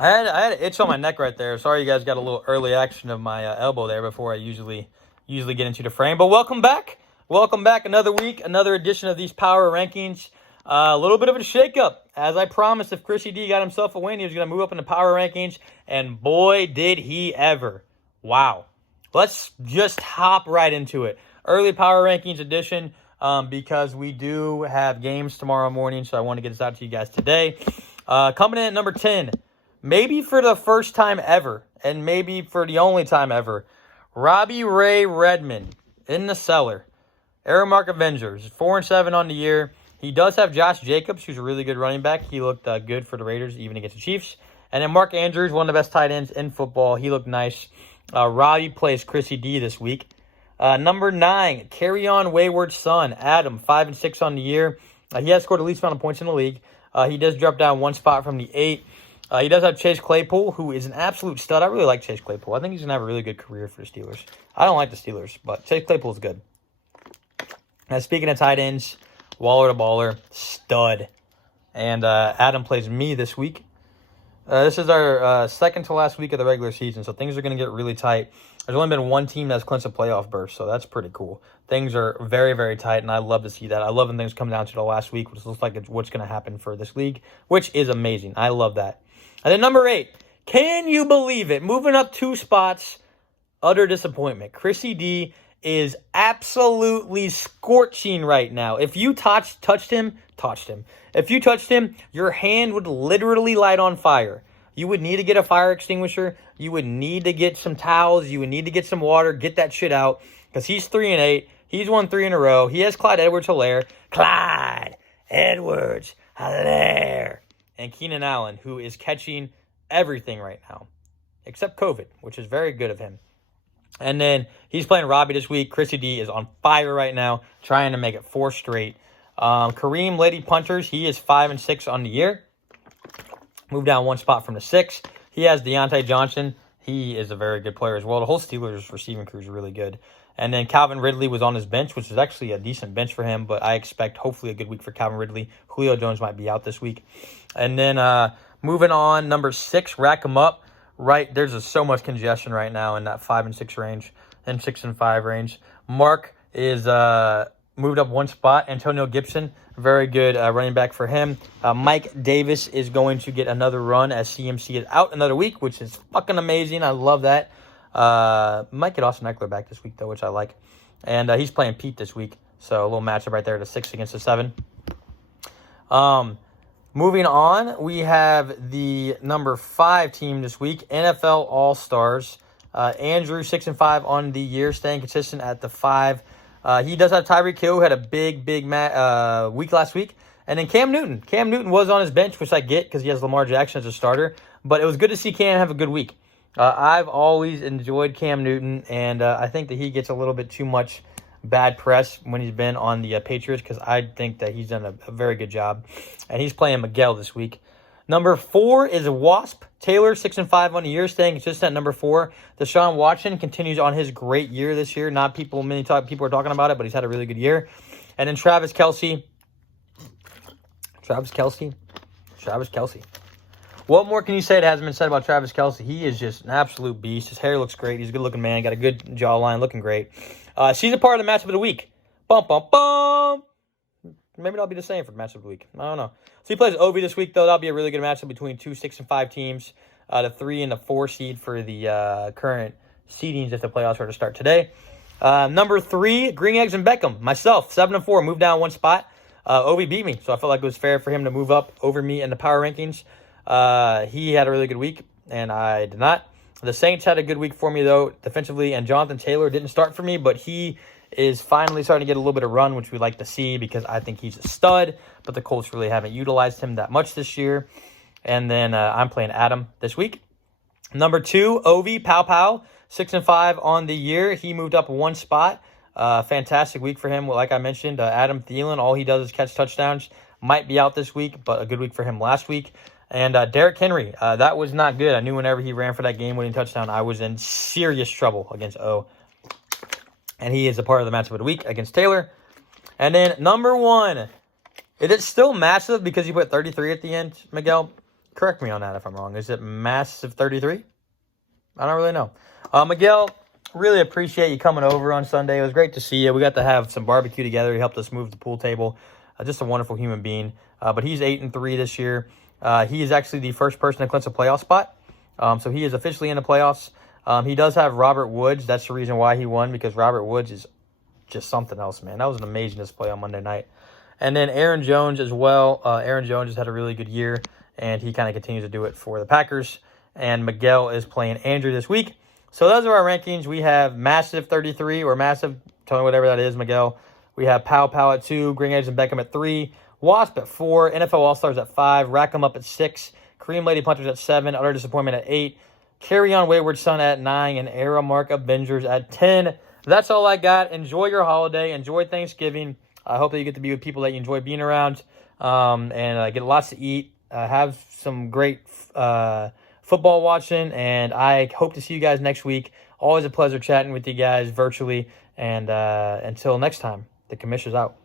I had an itch on my neck right there. Sorry, you guys got a little early action of my elbow there before I usually get into the frame. But welcome back. Another week, another edition of these power rankings. A little bit of a shakeup, as I promised. If Chrissy D got himself a win, he was going to move up in the power rankings, and boy, did he ever! Wow. Let's just hop right into it. Early power rankings edition, because we do have games tomorrow morning, so I want to get this out to you guys today. Coming in at number 10. Maybe for the first time ever, and maybe for the only time ever, Robbie Ray Redmond in the cellar. Airmark Avengers, 4-7 on the year. He does have Josh Jacobs, who's a really good running back. He looked good for the Raiders, even against the Chiefs. And then Mark Andrews, one of the best tight ends in football. He looked nice. Robbie plays Chrissy D this week. Number 9, Carry On Wayward Son, Adam, 5-6 on the year. He has scored the least amount of points in the league. He does drop down one spot from the 8. He does have Chase Claypool, who is an absolute stud. I really like Chase Claypool. I think he's going to have a really good career for the Steelers. I don't like the Steelers, but Chase Claypool is good. Now, speaking of tight ends, Waller to Baller, stud. And Adam plays me this week. This is our second to last week of the regular season, so things are going to get really tight. There's only been one team that's clinched a playoff berth, so that's pretty cool. Things are very, very tight, and I love to see that. I love when things come down to the last week, which looks like it's what's going to happen for this league, which is amazing. I love that. And then number 8, can you believe it? Moving up 2 spots, utter disappointment. Chrissy D is absolutely scorching right now. If you touched him. If you touched him, your hand would literally light on fire. You would need to get a fire extinguisher. You would need to get some towels. You would need to get some water. Get that shit out. Because he's 3-8. He's won 3 in a row. He has Clyde Edwards-Helaire. Clyde Edwards-Helaire. And Keenan Allen, who is catching everything right now. Except COVID, which is very good of him. And then he's playing Robbie this week. Chrissy D is on fire right now, trying to make it 4 straight. Kareem Lady Punters, he is 5-6 on the year. Moved down 1 spot from the 6. He has Deontay Johnson. He is a very good player as well. The whole Steelers receiving crew is really good. And then Calvin Ridley was on his bench, which is actually a decent bench for him, but I expect hopefully a good week for Calvin Ridley. Julio Jones might be out this week. And then moving on, number 6, rack him up. Right, there's so much congestion right now in that 5-6 range and 6-5 range. Mark is moved up 1 spot. Antonio Gibson, very good running back for him. Mike Davis is going to get another run as CMC is out another week, which is fucking amazing. I love that. Might get Austin Eckler back this week, though, which I like. And he's playing Pete this week. So a little matchup right there, the 6 against the 7. Moving on, we have the number 5 team this week, NFL All-Stars. Andrew, 6-5 on the year, staying consistent at the 5. He does have Tyreek Hill, who had a big week last week. And then Cam Newton. Cam Newton was on his bench, which I get because he has Lamar Jackson as a starter. But it was good to see Cam have a good week. I've always enjoyed Cam Newton, and I think that he gets a little bit too much bad press when he's been on the Patriots because I think that he's done a very good job. And he's playing Miguel this week. Number 4 is Wasp. Taylor, 6-5 on the year, staying consistent at number 4. Deshaun Watson continues on his great year this year. Many people are talking about it, but he's had a really good year. And then Travis Kelce. What more can you say that hasn't been said about Travis Kelce? He is just an absolute beast. His hair looks great. He's a good-looking man. Got a good jawline. Looking great. She's a part of the matchup of the week. Bum, bum, bum. Maybe that'll be the same for the matchup of the week. I don't know. So he plays Ovi this week, though. That'll be a really good matchup between 2 6-5 teams. The 3 and the 4 seed for the current seedings if the playoffs were to start today. Number 3, Green Eggs and Beckham. Myself, 7-4. Moved down 1 spot. Ovi beat me, so I felt like it was fair for him to move up over me in the power rankings. He had a really good week, and I did not. The Saints had a good week for me, though, defensively, and Jonathan Taylor didn't start for me, but he is finally starting to get a little bit of run, which we like to see because I think he's a stud, but the Colts really haven't utilized him that much this year. And then I'm playing Adam this week. Number 2, Ovi, Pow, 6-5 on the year. He moved up 1 spot. Fantastic week for him. Like I mentioned, Adam Thielen, all he does is catch touchdowns. Might be out this week, but a good week for him last week. And Derrick Henry, that was not good. I knew whenever he ran for that game-winning touchdown, I was in serious trouble against O. And he is a part of the matchup of the week against Taylor. And then number 1, it is still massive because you put 33 at the end, Miguel. Correct me on that if I'm wrong. Is it Massive 33? I don't really know. Miguel, really appreciate you coming over on Sunday. It was great to see you. We got to have some barbecue together. He helped us move the pool table. Just a wonderful human being. But he's 8-3 this year. He is actually the first person to clinch a playoff spot. So he is officially in the playoffs. He does have Robert Woods. That's the reason why he won, because Robert Woods is just something else, man. That was an amazing display on Monday night. And then Aaron Jones as well. Aaron Jones has had a really good year, and he kind of continues to do it for the Packers. And Miguel is playing Andrew this week. So those are our rankings. We have Massive 33, or Massive, tell me whatever that is, Miguel. We have Pow Pow at 2, Green Eggs and Beckham at 3, Wasp at 4, NFL All-Stars at 5, Rack 'em Up at 6, Cream Lady Punchers at 7, Utter Disappointment at 8, Carry On Wayward Son at 9, and Arrow Mark Avengers at 10. That's all I got. Enjoy your holiday. Enjoy Thanksgiving. I hope that you get to be with people that you enjoy being around, and get lots to eat. Have some great football watching, and I hope to see you guys next week. Always a pleasure chatting with you guys virtually, and until next time, the commissioner's out.